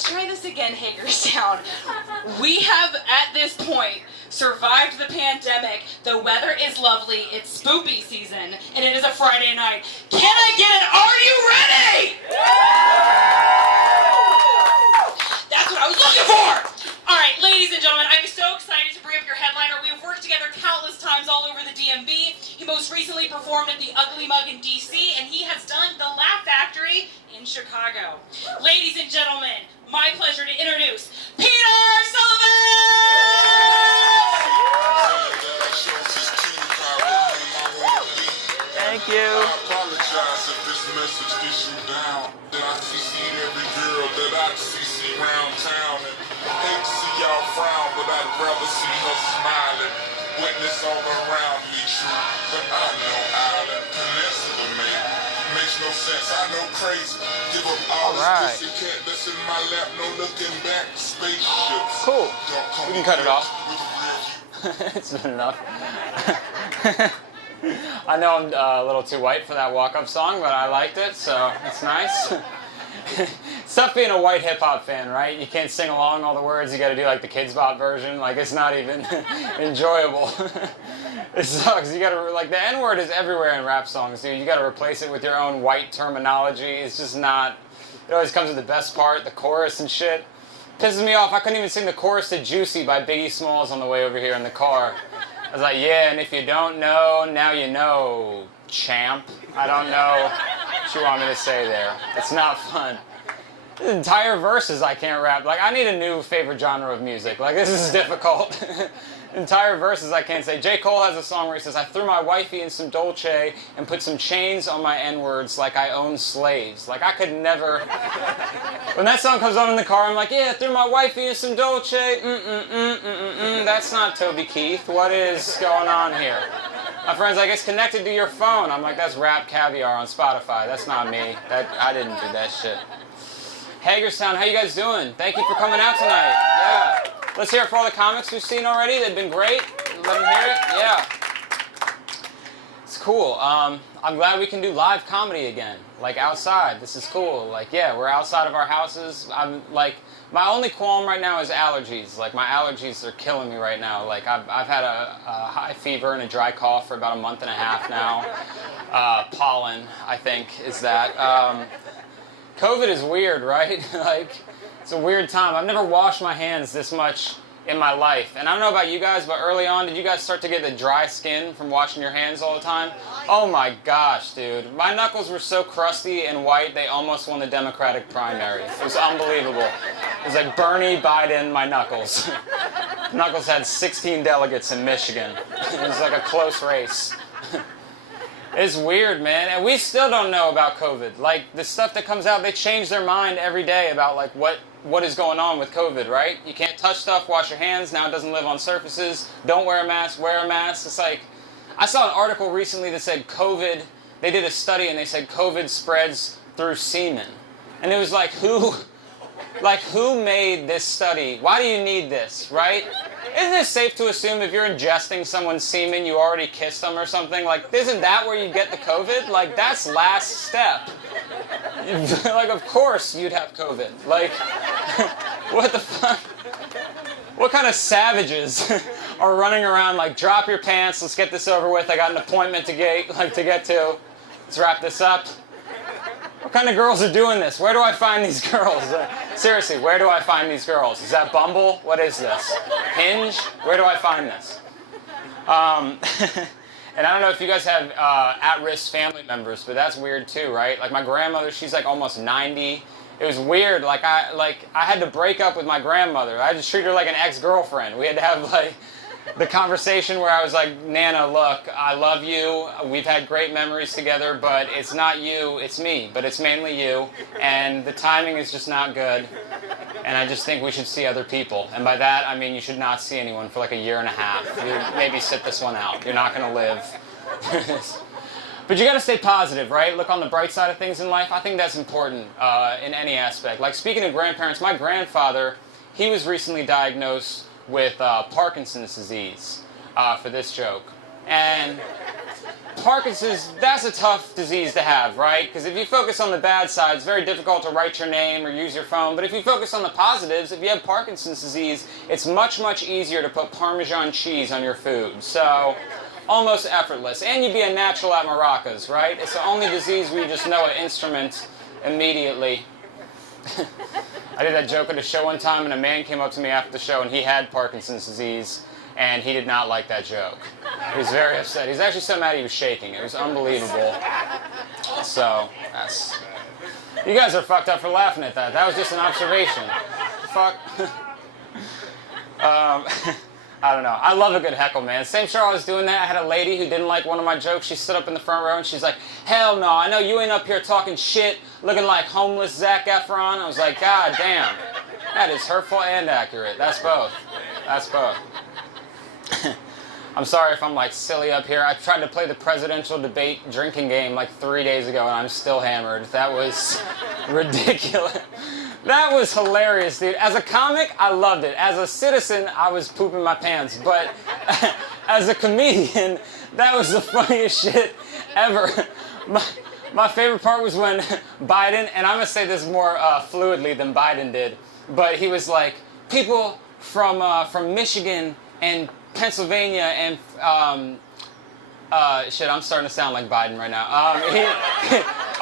let's try this again, Hagerstown. We have, at this point, survived the pandemic. The weather is lovely. It's spoopy season, and it is a Friday night. Can I get an "Are you ready?" That's what I was looking for! All right, ladies and gentlemen, I'm so excited to bring up your headliner. We have worked together countless times all over the DMV. He most recently performed at the Ugly Mug in DC, and he has done the Laugh Factory in Chicago. Ladies and gentlemen, my pleasure to introduce Peter Sullivan! Thank you. I apologize if this message gets you down. That I CC every girl that I CC around town. And I hate to see y'all frown, but I'd rather see her smiling. Witness all around me true, but I know island. Peninsula, man. Makes no sense, I know crazy. Give up all this pussy cat that's in my lap. No looking back, spaceships. Cool. We can cut it off. It's good enough. I know I'm a little too white for that walk-up song, but I liked it, so it's nice. It's tough being a white hip-hop fan, right? You can't sing along all the words. You got to do like the Kids Bop version. Like, it's not even enjoyable. It sucks. You got to, like, the N-word is everywhere in rap songs, dude. You got to replace it with your own white terminology. It's just not. It always comes with the best part, the chorus and shit. Pisses me off. I couldn't even sing the chorus to Juicy by Biggie Smalls on the way over here in the car. I was like, yeah, and if you don't know, now you know, champ. I don't know what you want me to say there. It's not fun. The entire verses I can't rap. Like, I need a new favorite genre of music. Like, this is difficult. Entire verses I can't say. J. Cole has a song where he says, I threw my wifey in some Dolce and put some chains on my N-words like I own slaves. Like, I could never. When that song comes on in the car, I'm like, yeah, I threw my wifey in some Dolce. That's not Toby Keith. What is going on here? My friend's like, it's connected to your phone. I'm like, that's Rap Caviar on Spotify. That's not me. I didn't do that shit. Hagerstown, how you guys doing? Thank you for coming out tonight. Yeah. Let's hear it for all the comics we've seen already. They've been great. Let them hear it. Yeah. It's cool. I'm glad we can do live comedy again. Like, outside. This is cool. Like, yeah, we're outside of our houses. I'm like, my only qualm right now is allergies. Like, my allergies are killing me right now. Like, I've had a high fever and a dry cough for about a month and a half now. Pollen, I think, is that. COVID is weird, right? Like, it's a weird time. I've never washed my hands this much in my life. And I don't know about you guys, but early on, did you guys start to get the dry skin from washing your hands all the time? Oh my gosh, dude. My knuckles were so crusty and white, they almost won the Democratic primary. It was unbelievable. It was like Bernie Biden, my knuckles. Knuckles had 16 delegates in Michigan. It was like a close race. It's weird, man, and we still don't know about COVID. Like, the stuff that comes out, they change their mind every day about, like, what is going on with COVID, right? You can't touch stuff, wash your hands, now it doesn't live on surfaces, don't wear a mask, wear a mask. It's like, I saw an article recently that said COVID, they did a study and they said COVID spreads through semen. And it was like, who made this study? Why do you need this, right? Isn't it safe to assume if you're ingesting someone's semen, you already kissed them or something? Like, isn't that where you get the COVID? Like, that's last step. Like, of course you'd have COVID. Like, what the fuck? What kind of savages are running around like, drop your pants, let's get this over with, I got an appointment to get to. Let's wrap this up. What kind of girls are doing this? Where do I find these girls? Seriously, where do I find these girls? Is that Bumble? What is this? Hinge? Where do I find this? And I don't know if you guys have at-risk family members, but that's weird too, right? Like, my grandmother, she's like almost 90. It was weird. Like, I had to break up with my grandmother. I just treated her like an ex-girlfriend. We had to have like the conversation where I was like, Nana, look, I love you. We've had great memories together, but it's not you, it's me. But it's mainly you, and the timing is just not good. And I just think we should see other people. And by that, I mean you should not see anyone for like a year and a half. You maybe sit this one out. You're not going to live. But you got to stay positive, right? Look on the bright side of things in life. I think that's important in any aspect. Like, speaking of grandparents, my grandfather, he was recently diagnosed with Parkinson's disease, for this joke. And Parkinson's, that's a tough disease to have, right? Because if you focus on the bad side, it's very difficult to write your name or use your phone. But if you focus on the positives, if you have Parkinson's disease, it's much, much easier to put Parmesan cheese on your food. So, almost effortless. And you'd be a natural at maracas, right? It's the only disease where you just know an instrument immediately. I did that joke at a show one time, and a man came up to me after the show, and he had Parkinson's disease, and he did not like that joke. He was very upset. He was actually so mad he was shaking. It was unbelievable. So, that's... You guys are fucked up for laughing at that. That was just an observation. Fuck. I don't know. I love a good heckle, man. Same show I was doing that, I had a lady who didn't like one of my jokes. She stood up in the front row and she's like, hell no, I know you ain't up here talking shit, looking like homeless Zac Efron. I was like, God damn. That is hurtful and accurate. That's both. That's both. I'm sorry if I'm like silly up here. I tried to play the presidential debate drinking game like 3 days ago and I'm still hammered. That was ridiculous. That was hilarious, dude. As a comic, I loved it. As a citizen, I was pooping my pants. But as a comedian, that was the funniest shit ever. My favorite part was when Biden, and I'm going to say this more fluidly than Biden did, but he was like, people from Michigan and Pennsylvania and shit, I'm starting to sound like Biden right now.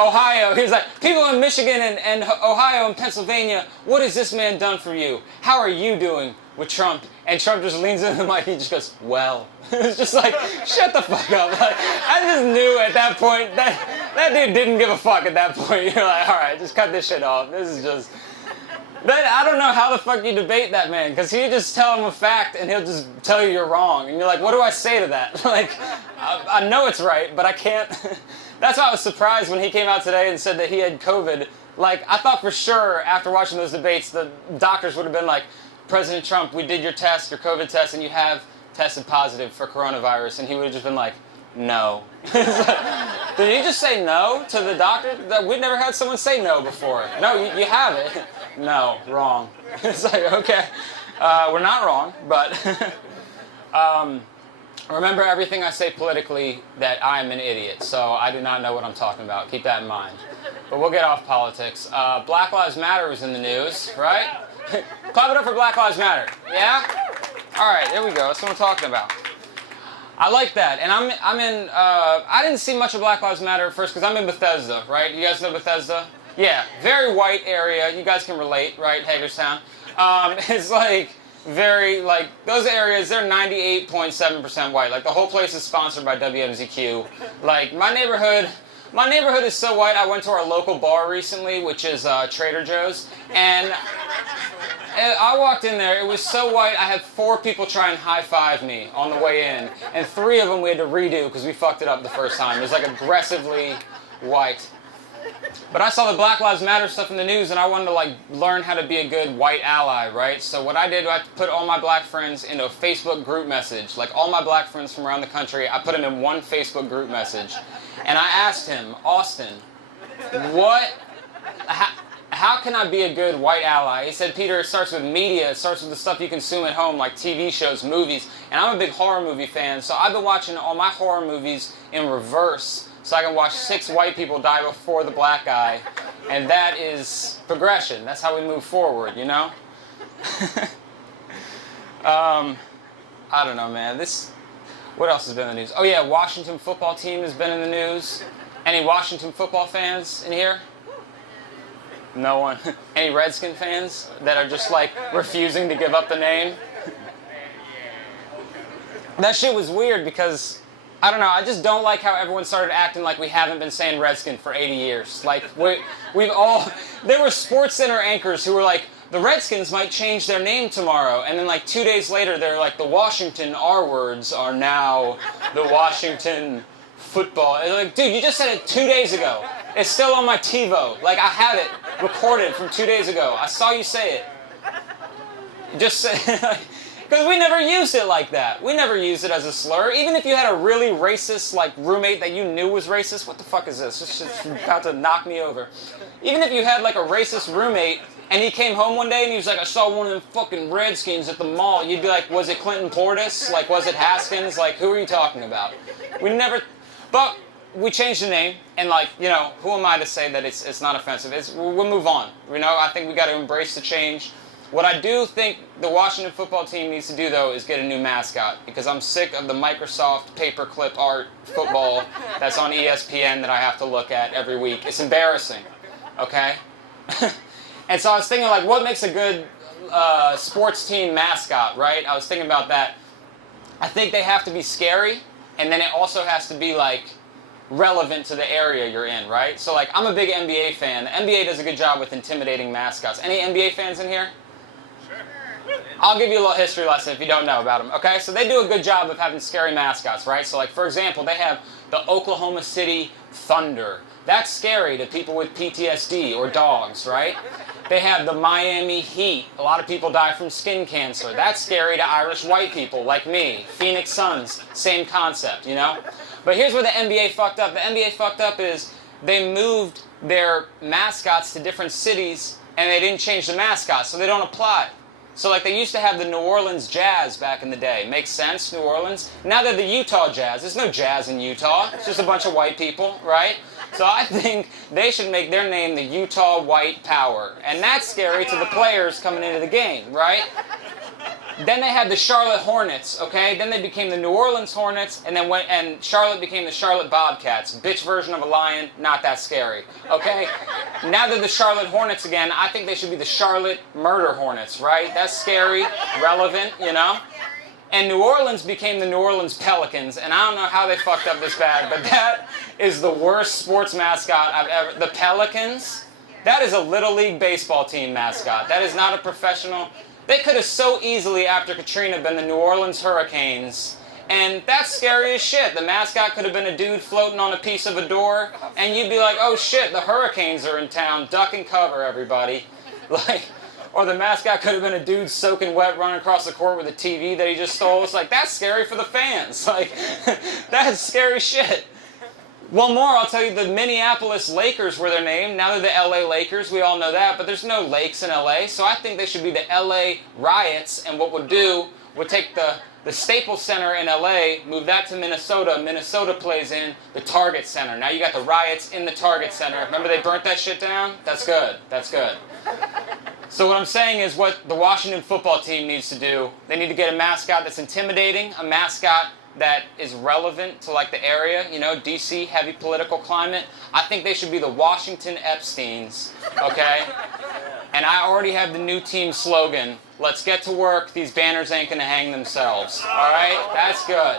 Ohio, he was like, people in Michigan and Ohio and Pennsylvania, what has this man done for you? How are you doing with Trump? And Trump just leans into the mic, he just goes, well. It's just like, shut the fuck up. Like, I just knew at that point, that dude didn't give a fuck at that point. You're like, alright, just cut this shit off. This is just... I don't know how the fuck you debate that man, because you just tell him a fact and he'll just tell you you're wrong. And you're like, what do I say to that? Like, I know it's right, but I can't... That's why I was surprised when he came out today and said that he had COVID. Like, I thought for sure after watching those debates, the doctors would have been like, President Trump, we did your test, your COVID test, and you have tested positive for coronavirus. And he would have just been like, no. Like, did you just say no to the doctor? We've never had someone say no before. No, you haven't. No, wrong. It's like, okay, we're not wrong, but remember everything I say politically that I am an idiot, so I do not know what I'm talking about. Keep that in mind. But we'll get off politics. Black Lives Matter was in the news, right? Clap it up for Black Lives Matter. Yeah? All right, there we go. That's what I'm talking about. I like that, and I'm in. I didn't see much of Black Lives Matter at first because I'm in Bethesda, right? You guys know Bethesda? Yeah, very white area. You guys can relate, right? Hagerstown. It's like very like those areas. They're 98.7% white. Like the whole place is sponsored by WMZQ. Like my neighborhood. My neighborhood is so white. I went to our local bar recently, which is Trader Joe's, and I walked in there. It was so white. I had 4 people try and high-five me on the way in, and 3 of them we had to redo because we fucked it up the first time. It was like aggressively white. But I saw the Black Lives Matter stuff in the news, and I wanted to like learn how to be a good white ally, right? So what I did, I put all my black friends into a Facebook group message. Like all my black friends from around the country, I put them in one Facebook group message. And I asked him, Austin, how can I be a good white ally? He said, Peter, it starts with media. It starts with the stuff you consume at home, like TV shows, movies. And I'm a big horror movie fan, so I've been watching all my horror movies in reverse so I can watch 6 white people die before the black guy. And that is progression. That's how we move forward, you know? I don't know, man. What else has been in the news? Oh yeah, Washington football team has been in the news. Any Washington football fans in here? No one. Any Redskin fans that are just like refusing to give up the name? That shit was weird because, I don't know, I just don't like how everyone started acting like we haven't been saying Redskin for 80 years. Like, we've all, there were Sports Center anchors who were like, the Redskins might change their name tomorrow, and then like 2 days later they're like, the Washington R-words are now the Washington football. And like, dude, you just said it 2 days ago. It's still on my TiVo. Like, I have it recorded from 2 days ago. I saw you say it. Just say, because we never used it like that. We never used it as a slur. Even if you had a really racist, like, roommate that you knew was racist. What the fuck is this? This shit's about to knock me over. Even if you had, like, a racist roommate, and he came home one day and he was like, I saw one of them fucking Redskins at the mall. You'd be like, was it Clinton Portis? Like, was it Haskins? Like, who are you talking about? But we changed the name, and like, you know, who am I to say that it's not offensive? We'll move on. You know, I think we got to embrace the change. What I do think the Washington football team needs to do, though, is get a new mascot, because I'm sick of the Microsoft paperclip art football that's on ESPN that I have to look at every week. It's embarrassing, okay? And so I was thinking, like, what makes a good sports team mascot, right? I was thinking about that. I think they have to be scary, and then it also has to be, like, relevant to the area you're in, right? So, like, I'm a big NBA fan. The NBA does a good job with intimidating mascots. Any NBA fans in here? Sure. I'll give you a little history lesson if you don't know about them, okay? So they do a good job of having scary mascots, right? So, like, for example, they have the Oklahoma City Thunder. That's scary to people with PTSD or dogs, right? They have the Miami Heat. A lot of people die from skin cancer. That's scary to Irish white people like me. Phoenix Suns, same concept, you know? But here's where the NBA fucked up. The NBA fucked up is they moved their mascots to different cities and they didn't change the mascots, so they don't apply. So like they used to have the New Orleans Jazz back in the day. Makes sense, New Orleans? Now they're the Utah Jazz. There's no jazz in Utah. It's just a bunch of white people, right? So I think they should make their name the Utah White Power. And that's scary to the players coming into the game, right? Then they had the Charlotte Hornets, okay? Then they became the New Orleans Hornets, and Charlotte became the Charlotte Bobcats. Bitch version of a lion, not that scary, okay? Now they're the Charlotte Hornets again. I think they should be the Charlotte Murder Hornets, right? That's scary, relevant, you know? And New Orleans became the New Orleans Pelicans, and I don't know how they fucked up this bad, but that is the worst sports mascot I've ever... The Pelicans? That is a Little League baseball team mascot. That is not a professional... They could have so easily, after Katrina, been the New Orleans Hurricanes. And that's scary as shit. The mascot could have been a dude floating on a piece of a door, and you'd be like, oh shit, the Hurricanes are in town. Duck and cover, everybody. Like, or the mascot could have been a dude soaking wet running across the court with a TV that he just stole. It's like, that's scary for the fans. Like, that's scary shit. One more, I'll tell you, the Minneapolis Lakers were their name. Now they're the LA Lakers, we all know that, but there's no lakes in LA, so I think they should be the LA Riots, and what would take the Staples Center in LA, move that to Minnesota. Minnesota plays in the Target Center. Now you got the riots in the Target Center. Remember they burnt that shit down? That's good. That's good. So what I'm saying is what the Washington football team needs to do, they need to get a mascot that's intimidating, a mascot that is relevant to like the area, you know, DC, heavy political climate. I think they should be the Washington Epsteins, okay? And I already have the new team slogan, let's get to work, these banners ain't gonna hang themselves, all right? That's good.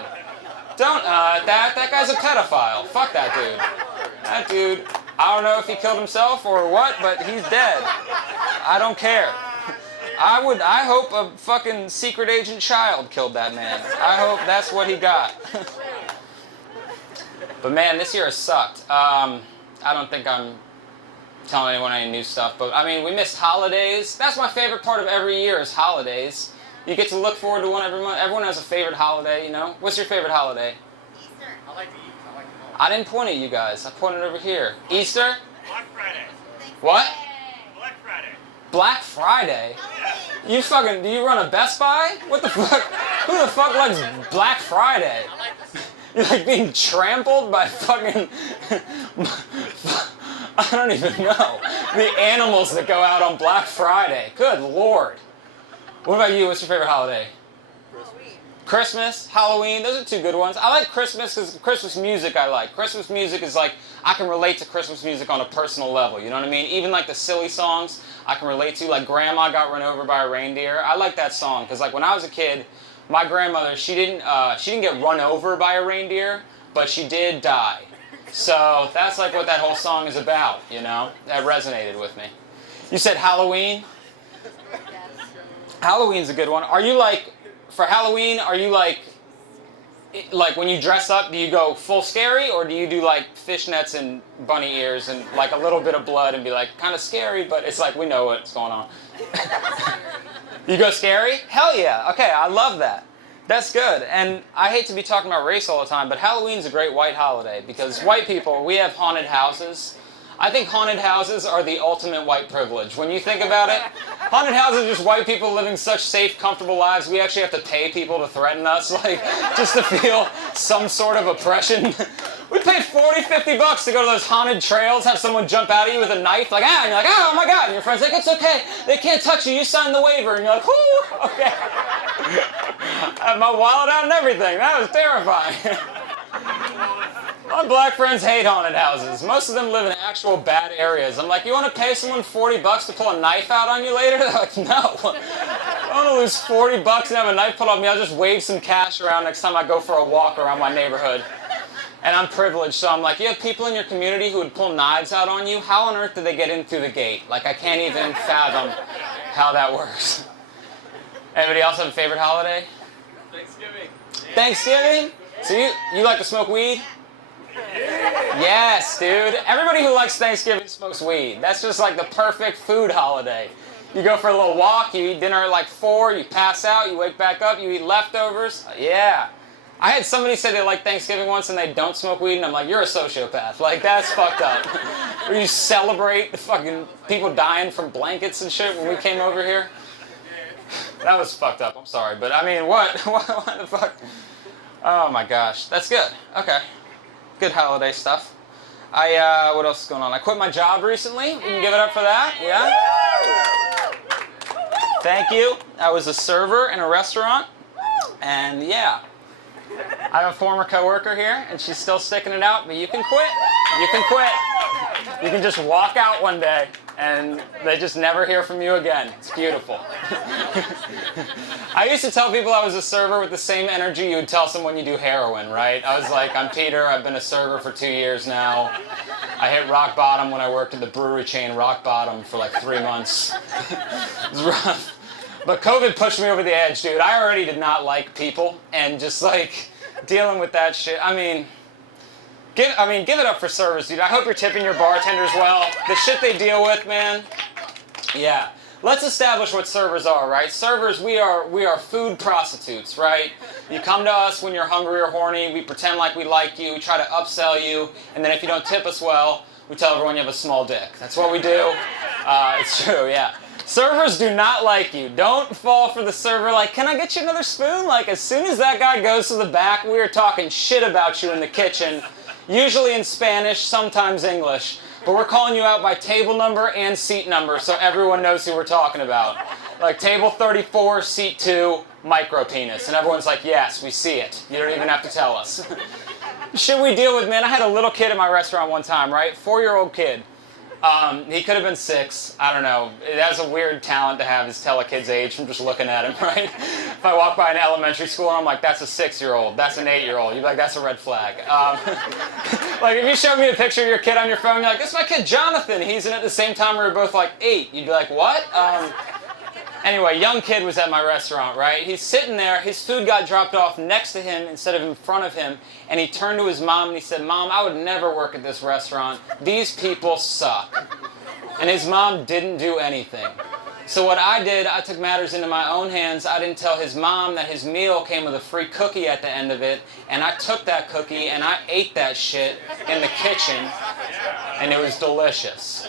Don't, that guy's a pedophile. Fuck that dude. That dude, I don't know if he killed himself or what, but he's dead. I don't care. I hope a fucking secret agent child killed that man. I hope that's what he got. But man, this year has sucked. I don't think I'm telling anyone any new stuff, but I mean, we missed holidays. That's my favorite part of every year is holidays. You get to look forward to one every month. Everyone has a favorite holiday, you know? What's your favorite holiday? Easter. I like to eat. I like to go. I didn't point at you guys. I pointed over here. Easter? Black Friday. What? Black Friday. Black Friday? Yeah. You fucking, do you run a Best Buy? What the fuck? Who the fuck likes Black Friday? I like to see. You're like being trampled by fucking, I don't even know, the animals that go out on Black Friday. Good Lord. What about you? What's your favorite holiday? Christmas, Halloween, those are two good ones. I like Christmas because Christmas music I like. Christmas music is like, I can relate to Christmas music on a personal level, you know what I mean? Even like the silly songs I can relate to, like Grandma Got Run Over by a Reindeer. I like that song because like when I was a kid, my grandmother, she didn't get run over by a reindeer, but she did die. So that's like what that whole song is about, you know? That resonated with me. You said Halloween? Halloween's a good one. Are you like, for Halloween, are you like when you dress up, do you go full scary, or do you do like fishnets and bunny ears and like a little bit of blood and be like, kind of scary, but it's like, we know what's going on. You go scary? Hell yeah. Okay, I love that. That's good. And I hate to be talking about race all the time, but Halloween's a great white holiday because white people, we have haunted houses. I think haunted houses are the ultimate white privilege. When you think about it, haunted houses are just white people living such safe, comfortable lives. We actually have to pay people to threaten us, like, just to feel some sort of oppression. We paid 40, 50 bucks to go to those haunted trails, have someone jump out at you with a knife, like, and you're like, oh my God, and your friend's like, it's okay, they can't touch you, you signed the waiver, and you're like, whoo, okay. I had my wallet out and everything, that was terrifying. My black friends hate haunted houses. Most of them live in actual bad areas. I'm like, you want to pay someone 40 bucks to pull a knife out on you later? They're like, no. I don't want to lose 40 bucks and have a knife pulled on me. I'll just wave some cash around next time I go for a walk around my neighborhood. And I'm privileged, so I'm like, you have people in your community who would pull knives out on you? How on earth did they get in through the gate? Like, I can't even fathom how that works. Anybody else have a favorite holiday? Thanksgiving. Thanksgiving? So you like to smoke weed? Yes, dude. Everybody who likes Thanksgiving smokes weed. That's just like the perfect food holiday. You go for a little walk, you eat dinner at like 4, you pass out, you wake back up, you eat leftovers. Yeah. I had somebody say they like Thanksgiving once and they don't smoke weed, and I'm like, you're a sociopath. Like, that's fucked up. Where you celebrate the fucking people dying from blankets and shit when we came over here. That was fucked up, I'm sorry. But I mean, what the fuck? Oh my gosh, that's good. Okay. Good holiday stuff. What else is going on? I quit my job recently. We can give it up for that. Yeah. Thank you. I was a server in a restaurant. And yeah. I have a former coworker here, and she's still sticking it out, but you can quit. You can quit. You can just walk out one day, and they just never hear from you again. It's beautiful. I used to tell people I was a server with the same energy you would tell someone you do heroin, right? I was like, I'm Peter, I've been a server for 2 years now. I hit rock bottom when I worked at the brewery chain Rock Bottom for like 3 months. It was rough. But COVID pushed me over the edge, dude. I already did not like people, and just like dealing with that shit. I mean, give it up for servers, dude. I hope you're tipping your bartenders well. The shit they deal with, man. Yeah. Let's establish what servers are, right? Servers, we are food prostitutes, right? You come to us when you're hungry or horny. We pretend like we like you. We try to upsell you, and then if you don't tip us well, we tell everyone you have a small dick. That's what we do. It's true, yeah. Servers do not like you. Don't fall for the server like, can I get you another spoon? Like, as soon as that guy goes to the back, we are talking shit about you in the kitchen. Usually in Spanish, sometimes English. But we're calling you out by table number and seat number so everyone knows who we're talking about. Like, table 34, seat 2, micro penis. And everyone's like, yes, we see it. You don't even have to tell us. Shit we deal with, man. I had a little kid in my restaurant one time, right? 4-year-old kid. He could have been 6. I don't know. That's a weird talent to have, is tell a kid's age from just looking at him, right? If I walk by an elementary school and I'm like, that's a 6-year-old, that's an 8-year-old, you'd be like, that's a red flag. Like, if you showed me a picture of your kid on your phone, you're like, this is my kid Jonathan. He's in at the same time we were both like 8. You'd be like, what? Anyway, young kid was at my restaurant, right? He's sitting there, his food got dropped off next to him instead of in front of him, and he turned to his mom and he said, Mom, I would never work at this restaurant. These people suck. And his mom didn't do anything. So what I did, I took matters into my own hands. I didn't tell his mom that his meal came with a free cookie at the end of it, and I took that cookie and I ate that shit in the kitchen, and it was delicious.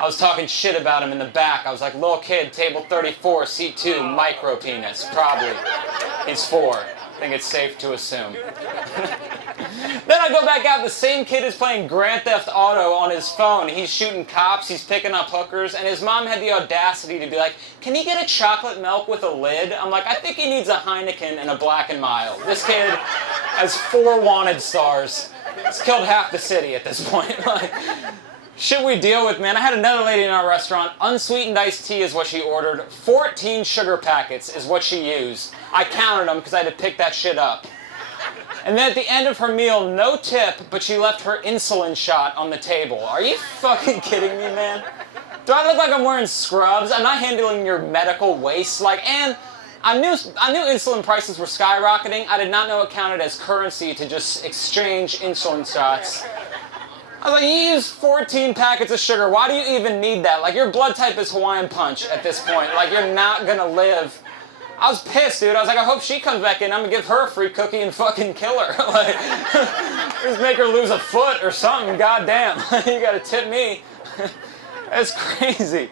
I was talking shit about him in the back. I was like, little kid, table 34, seat 2, micro penis, probably. He's 4. I think it's safe to assume. Then I go back out, the same kid is playing Grand Theft Auto on his phone. He's shooting cops, he's picking up hookers, and his mom had the audacity to be like, can he get a chocolate milk with a lid? I'm like, I think he needs a Heineken and a Black and Mild. This kid has 4 wanted stars. He's killed half the city at this point. Like, shit we deal with, man. I had another lady in our restaurant. Unsweetened iced tea is what she ordered. 14 sugar packets is what she used. I counted them because I had to pick that shit up. And then at the end of her meal, no tip, but she left her insulin shot on the table. Are you fucking kidding me, man? Do I look like I'm wearing scrubs? I'm not handling your medical waste. Like, and I knew insulin prices were skyrocketing. I did not know it counted as currency to just exchange insulin shots. I was like, you use 14 packets of sugar. Why do you even need that? Like, your blood type is Hawaiian Punch at this point. Like, you're not gonna live. I was pissed, dude. I was like, I hope she comes back in. I'm gonna give her a free cookie and fucking kill her. Like, just make her lose a foot or something. Goddamn, you gotta tip me. That's crazy.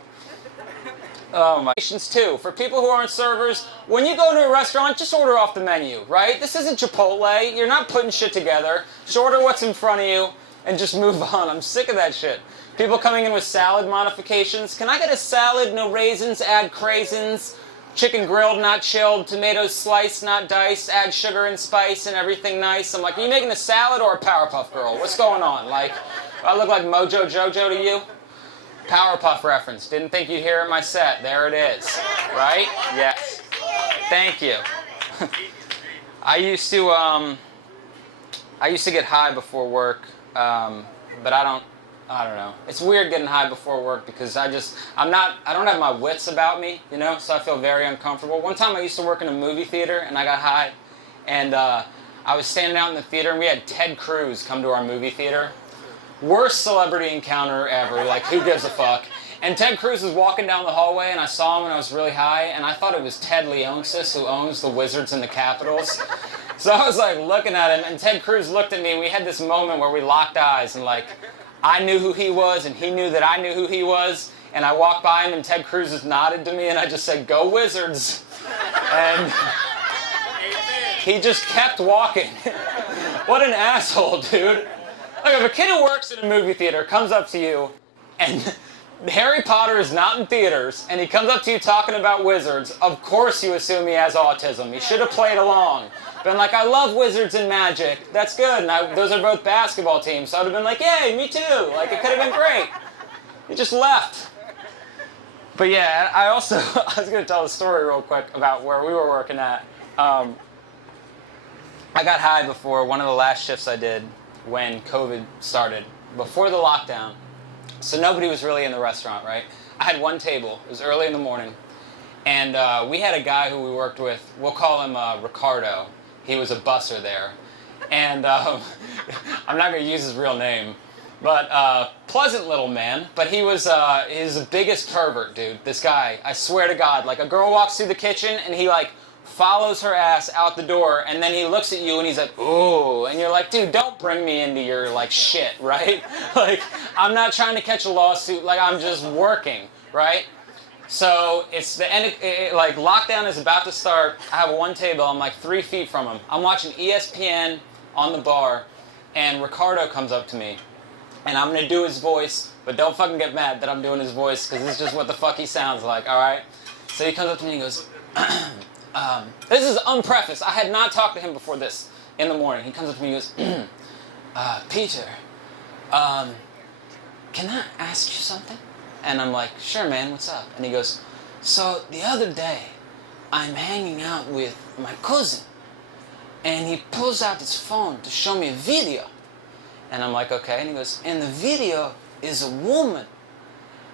Oh my. Too. For people who aren't servers, when you go to a restaurant, just order off the menu, right? This isn't Chipotle. You're not putting shit together. Just order what's in front of you and just move on. I'm sick of that shit. People coming in with salad modifications. Can I get a salad, no raisins, add craisins, chicken grilled, not chilled, tomatoes sliced, not diced, add sugar and spice and everything nice? I'm like, are you making a salad or a Powerpuff Girl? What's going on? Like, do I look like Mojo Jojo to you? Powerpuff reference. Didn't think you'd hear it in my set. There it is. Right? Yes. Thank you. I used to get high before work, but I don't know. It's weird getting high before work because I don't have my wits about me, you know, so I feel very uncomfortable. One time I used to work in a movie theater and I got high, and I was standing out in the theater and we had Ted Cruz come to our movie theater. Worst celebrity encounter ever, like who gives a fuck? And Ted Cruz was walking down the hallway and I saw him when I was really high and I thought it was Ted Leonsis who owns the Wizards and the Capitals. So I was like looking at him and Ted Cruz looked at me and we had this moment where we locked eyes and like I knew who he was and he knew that I knew who he was, and I walked by him and Ted Cruz just nodded to me and I just said, "Go Wizards." And he just kept walking. What an asshole, dude. Like, if a kid who works in a movie theater comes up to you and Harry Potter is not in theaters and he comes up to you talking about wizards, of course you assume he has autism. He should have played along. Been like, I love wizards and magic. That's good. And those are both basketball teams. So I would have been like, yay, me too. Like, it could have been great. He just left. But yeah, I was going to tell a story real quick about where we were working at. I got high before one of the last shifts I did when COVID started, before the lockdown. So nobody was really in the restaurant, right? I had one table. It was early in the morning. And we had a guy who we worked with. We'll call him Ricardo. He was a busser there. And I'm not going to use his real name. But pleasant little man. But he's the biggest pervert, dude. This guy, I swear to God. Like, a girl walks through the kitchen and he like follows her ass out the door, and then he looks at you and he's like, ooh, and you're like, dude, don't bring me into your like shit, right? Like, I'm not trying to catch a lawsuit, like I'm just working, right? So it's the end, like lockdown is about to start. I have one table, I'm like 3 feet from him. I'm watching ESPN on the bar, and Ricardo comes up to me, and I'm gonna do his voice, but don't fucking get mad that I'm doing his voice, because it's just what the fuck he sounds like, alright? So he comes up to me and he goes, this is unprefaced. I had not talked to him before this in the morning. He comes up to me and goes, Peter, can I ask you something? And I'm like, sure, man, what's up? And he goes, so the other day, I'm hanging out with my cousin, and he pulls out his phone to show me a video. And I'm like, okay. And he goes, and the video is a woman,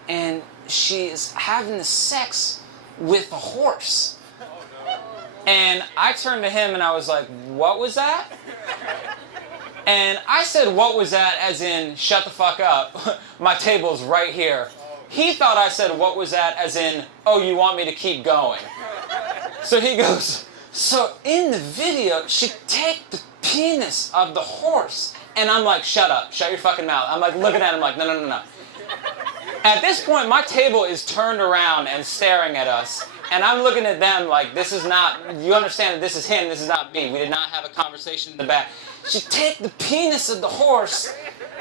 and she is having sex with a horse. And I turned to him and I was like, what was that? And I said, what was that, as in, shut the fuck up. My table's right here. He thought I said, what was that, as in, oh, you want me to keep going. So he goes, so in the video, she take the penis of the horse. And I'm like, shut up, shut your fucking mouth. I'm like looking at him like, no. At this point, my table is turned around and staring at us. And I'm looking at them like, this is not, you understand that this is him, this is not me. We did not have a conversation in the back. She take the penis of the horse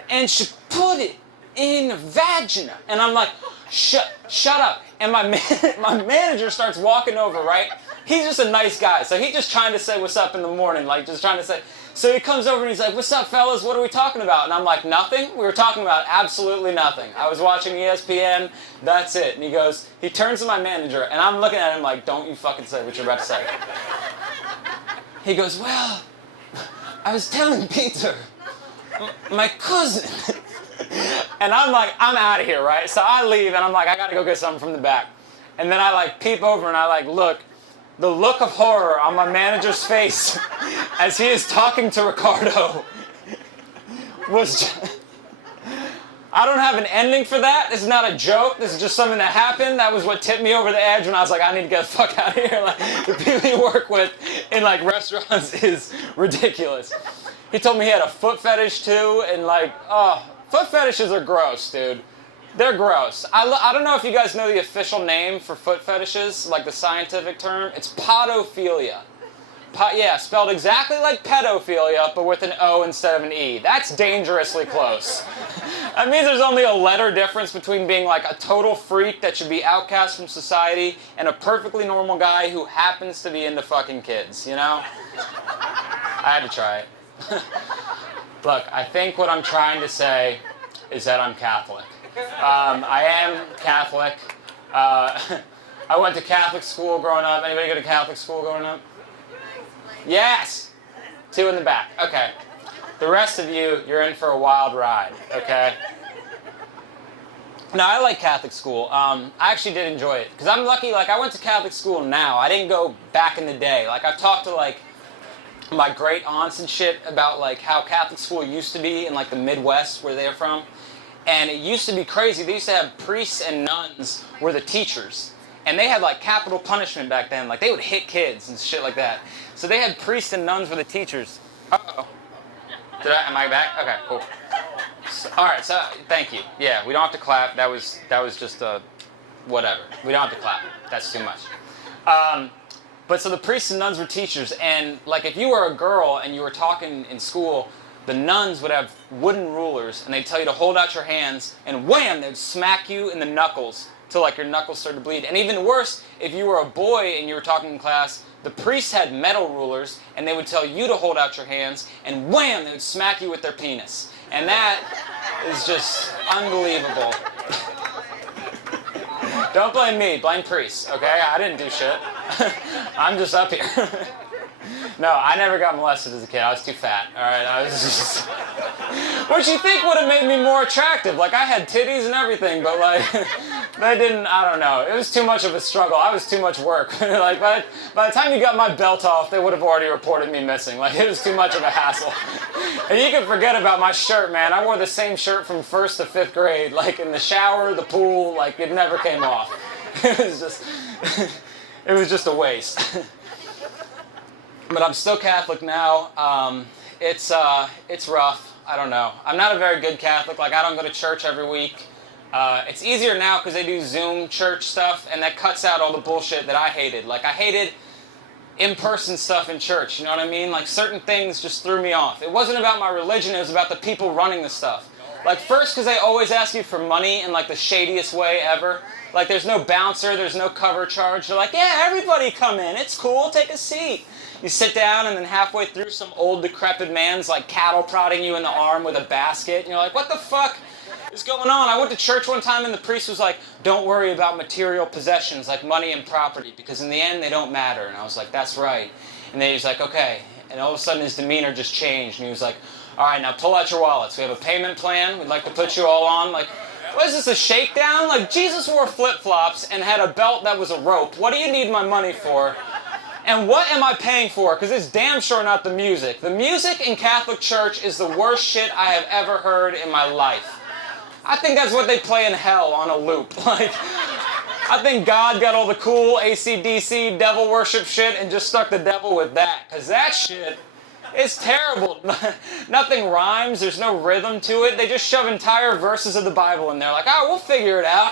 and she put it in the vagina. And I'm like, shut up. And my manager starts walking over, right? He's just a nice guy. So he's just trying to say what's up in the morning, like just trying to say. So he comes over and he's like, what's up, fellas? What are we talking about? And I'm like, nothing. We were talking about absolutely nothing. I was watching ESPN. That's it. And he goes, he turns to my manager, and I'm looking at him like, don't you fucking say what you're about to say. He goes, well, I was telling Peter, my cousin. And I'm like, I'm out of here, right? So I leave, and I'm like, I got to go get something from the back. And then I like peep over, and I like look. The look of horror on my manager's face as he is talking to Ricardo was just, I don't have an ending for that. This is not a joke. This is just something that happened. That was what tipped me over the edge when I was like, I need to get the fuck out of here. Like, the people you work with in like restaurants is ridiculous. He told me he had a foot fetish too, and like, oh, foot fetishes are gross, dude. They're gross. I don't know if you guys know the official name for foot fetishes, like the scientific term. It's podophilia. Yeah, spelled exactly like pedophilia, but with an O instead of an E. That's dangerously close. That means there's only a letter difference between being like a total freak that should be outcast from society and a perfectly normal guy who happens to be into fucking kids, you know? I had to try it. Look, I think what I'm trying to say is that I'm Catholic. I am Catholic. I went to Catholic school growing up. Anybody go to Catholic school growing up? Yes! 2 in the back. Okay. The rest of you, you're in for a wild ride, okay? No, I like Catholic school. I actually did enjoy it. Because I'm lucky, like, I went to Catholic school now. I didn't go back in the day. Like, I've talked to, like, my great aunts and shit about, like, how Catholic school used to be in, like, the Midwest where they're from. And it used to be crazy. They used to have priests and nuns were the teachers. And they had, like, capital punishment back then. Like, they would hit kids and shit like that. So they had priests and nuns were the teachers. Uh-oh. Am I back? Okay, cool. So, all right, so thank you. Yeah, we don't have to clap. That was just a whatever. We don't have to clap. That's too much. But so the priests and nuns were teachers. And, like, if you were a girl and you were talking in school, the nuns would have wooden rulers, and they'd tell you to hold out your hands, and wham, they'd smack you in the knuckles till, like, your knuckles started to bleed. And even worse, if you were a boy and you were talking in class, the priests had metal rulers, and they would tell you to hold out your hands, and wham, they would smack you with their penis. And that is just unbelievable. Don't blame me, blame priests, okay? I didn't do shit. I'm just up here. No, I never got molested as a kid. I was too fat. All right, I was just... Which you think would have made me more attractive. Like, I had titties and everything, but, like, they didn't, I don't know. It was too much of a struggle. I was too much work. Like, by the time you got my belt off, they would have already reported me missing. Like, it was too much of a hassle. And you can forget about my shirt, man. I wore the same shirt from 1st to 5th grade. Like, in the shower, the pool, like, it never came off. It was just a waste. But I'm still Catholic now. It's rough. I don't know. I'm not a very good Catholic. Like, I don't go to church every week. It's easier now because they do Zoom church stuff, and that cuts out all the bullshit that I hated. Like, I hated in-person stuff in church, you know what I mean? Like, certain things just threw me off. It wasn't about my religion, it was about the people running the stuff. Like, first, because they always ask you for money in, like, the shadiest way ever. Like, there's no bouncer, there's no cover charge. They're like, yeah, everybody come in, it's cool, take a seat. You sit down, and then halfway through, some old decrepit man's, like, cattle prodding you in the arm with a basket. And you're like, what the fuck is going on? I went to church one time, and the priest was like, don't worry about material possessions, like money and property, because in the end, they don't matter. And I was like, that's right. And then he was like, okay. And all of a sudden, his demeanor just changed. And he was like, all right, now pull out your wallets. We have a payment plan. We'd like to put you all on. Like, what is this, a shakedown? Like, Jesus wore flip-flops and had a belt that was a rope. What do you need my money for? And what am I paying for? Because it's damn sure not the music. The music in Catholic Church is the worst shit I have ever heard in my life. I think that's what they play in hell on a loop. Like, I think God got all the cool AC/DC devil worship shit and just stuck the devil with that. Because that shit is terrible. Nothing rhymes. There's no rhythm to it. They just shove entire verses of the Bible in there. Like, oh, we'll figure it out.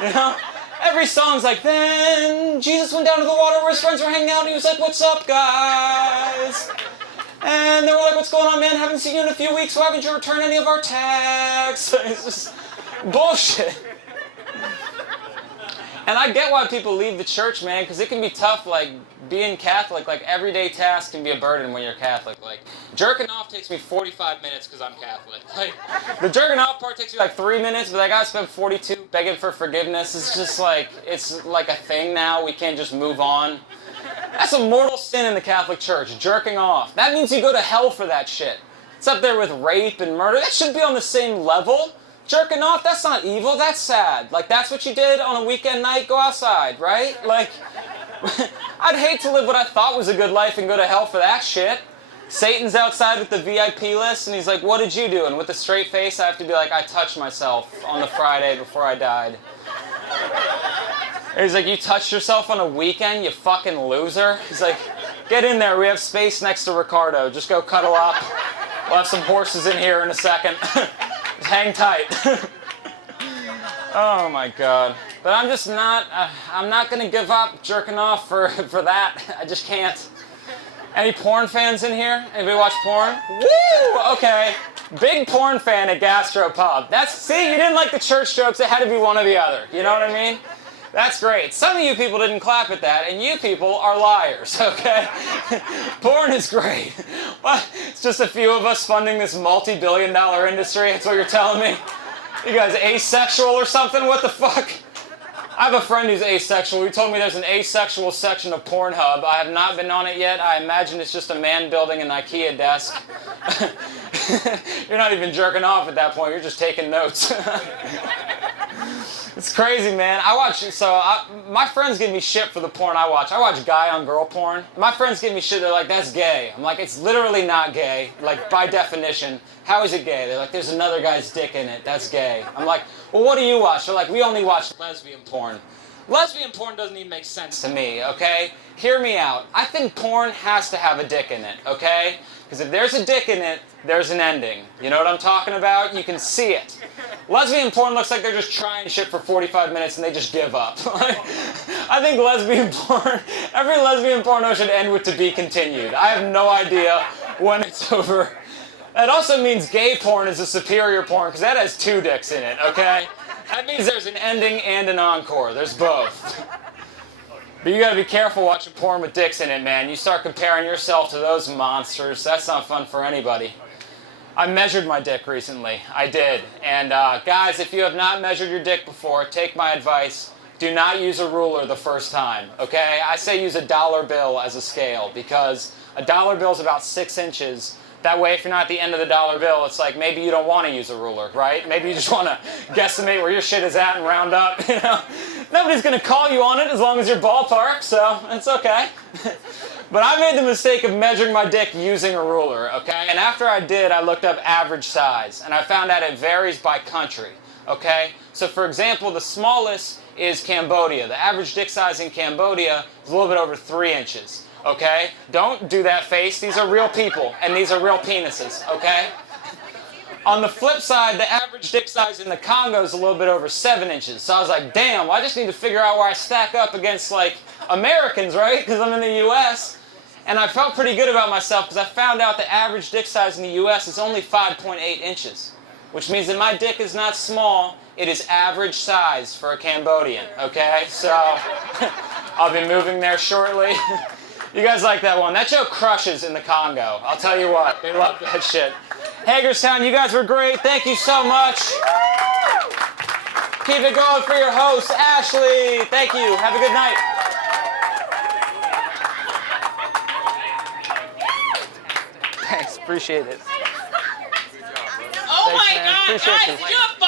You know? Every song's like, then Jesus went down to the water where his friends were hanging out, and he was like, what's up, guys? And they were like, what's going on, man? Haven't seen you in a few weeks. Why haven't you returned any of our tax? It's just bullshit. And I get why people leave the church, man, because it can be tough, like, being Catholic. Like, everyday tasks can be a burden when you're Catholic. Like, jerking off takes me 45 minutes because I'm Catholic. Like, the jerking off part takes me like 3 minutes, but I gotta spend 42 begging for forgiveness. It's just like, it's like a thing now. We can't just move on. That's a mortal sin in the Catholic Church, jerking off. That means you go to hell for that shit. It's up there with rape and murder. That should be on the same level. Jerking off, that's not evil, that's sad. Like, that's what you did on a weekend night, go outside, right? Like, I'd hate to live what I thought was a good life and go to hell for that shit. Satan's outside with the VIP list, and he's like, what did you do? And with a straight face, I have to be like, I touched myself on the Friday before I died. And he's like, you touched yourself on a weekend, you fucking loser? He's like, get in there, we have space next to Ricardo. Just go cuddle up. We'll have some horses in here in a second. Hang tight. Oh my God. But I'm just not, I'm not gonna give up jerking off for that. I just can't. Any porn fans in here? Anybody watch porn? Woo! Okay. Big porn fan at Gastropub. See, you didn't like the church jokes, it had to be one or the other. You know what I mean? That's great. Some of you people didn't clap at that, and you people are liars, okay? Porn is great. Well, it's just a few of us funding this multi-billion-dollar industry, that's what you're telling me? You guys asexual or something? What the fuck? I have a friend who's asexual. He told me there's an asexual section of Pornhub. I have not been on it yet. I imagine it's just a man building an IKEA desk. You're not even jerking off at that point. You're just taking notes. It's crazy, man. My friends give me shit for the porn I watch. I watch guy on girl porn. My friends give me shit. They're like, that's gay. I'm like, it's literally not gay. Like, by definition, how is it gay? They're like, there's another guy's dick in it. That's gay. I'm like, well, what do you watch? They're like, we only watch lesbian porn. Lesbian porn doesn't even make sense to me, okay? Hear me out. I think porn has to have a dick in it, okay? Because if there's a dick in it, there's an ending. You know what I'm talking about? You can see it. Lesbian porn looks like they're just trying shit for 45 minutes and they just give up. I think lesbian porn, every lesbian porno should end with "to be continued." I have no idea when it's over. That also means gay porn is a superior porn because that has 2 dicks in it, okay? That means there's an ending and an encore. There's both. But you gotta be careful watching porn with dicks in it, man. You start comparing yourself to those monsters. That's not fun for anybody. I measured my dick recently. I did. And guys, if you have not measured your dick before, take my advice. Do not use a ruler the first time, okay? I say use a dollar bill as a scale because a dollar bill is about 6 inches. That way, if you're not at the end of the dollar bill, it's like maybe you don't want to use a ruler, right? Maybe you just want to guesstimate where your shit is at and round up, you know? Nobody's going to call you on it as long as you're ballpark, so it's okay. But I made the mistake of measuring my dick using a ruler, okay? And after I did, I looked up average size, and I found out it varies by country, okay? So for example, the smallest is Cambodia. The average dick size in Cambodia is a little bit over 3 inches, okay? Don't do that face. These are real people, and these are real penises, okay? On the flip side, the average dick size in the Congo is a little bit over 7 inches. So I was like, damn, well, I just need to figure out where I stack up against, like, Americans, right? Because I'm in the U.S., and I felt pretty good about myself because I found out the average dick size in the U.S. is only 5.8 inches, which means that my dick is not small, it is average size for a Cambodian, okay? So, I'll be moving there shortly. You guys like that one? That joke crushes in the Congo. I'll tell you what, they love that shit. Hagerstown, you guys were great. Thank you so much. Keep it going for your host, Ashley. Thank you. Have a good night. Thanks, appreciate it. Oh Thanks, my man. God, Appreciate guys, you. did you have